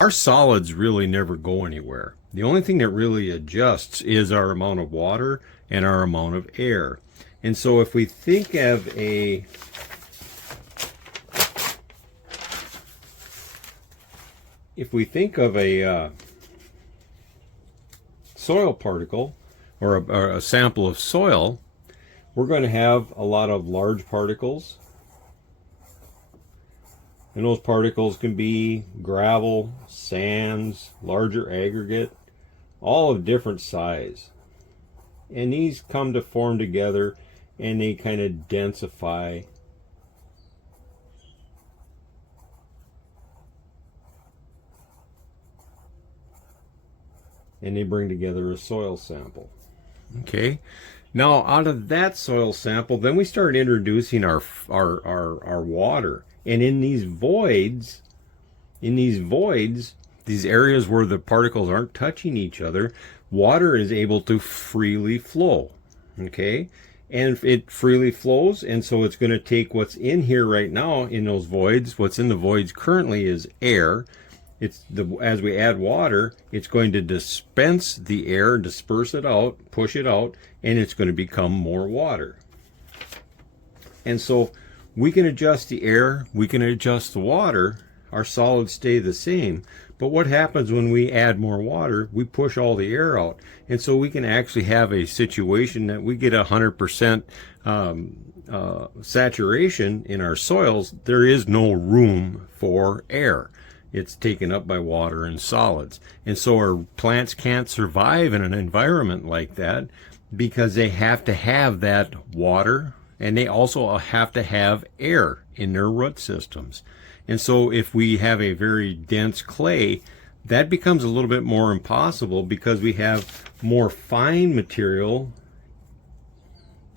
Our solids really never go anywhere. The only thing that really adjusts is our amount of water and our amount of air. And so if we think of a soil particle or a sample of soil, we're going to have a lot of large particles. And those particles can be gravel, sands, larger aggregate, all of different size. And these come to form together and they kind of densify. And they bring together a soil sample. Okay. Now out of that soil sample, then we start introducing our water. And in these voids, these areas where the particles aren't touching each other, water is able to freely flow. Okay? And it freely flows, and so it's going to take what's in here right now in those voids. What's in the voids currently is air. As we add water, it's going to dispense the air, disperse it out, push it out, and it's going to become more water. And so we can adjust the air, we can adjust the water, our solids stay the same. But what happens when we add more water? We push all the air out. And so we can actually have a situation that we get 100% saturation in our soils. There is no room for air. It's taken up by water and solids. And so our plants can't survive in an environment like that because they have to have that water, and they also have to have air in their root systems. And so if we have a very dense clay, that becomes a little bit more impossible because we have more fine material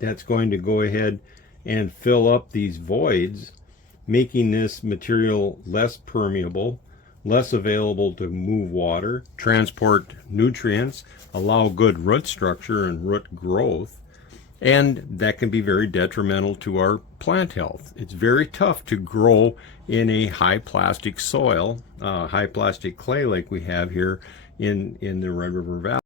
that's going to go ahead and fill up these voids, making this material less permeable, less available to move water, transport nutrients, allow good root structure and root growth. And that can be very detrimental to our plant health. It's very tough to grow in a high plastic soil, high plastic clay like we have here in the Red River Valley.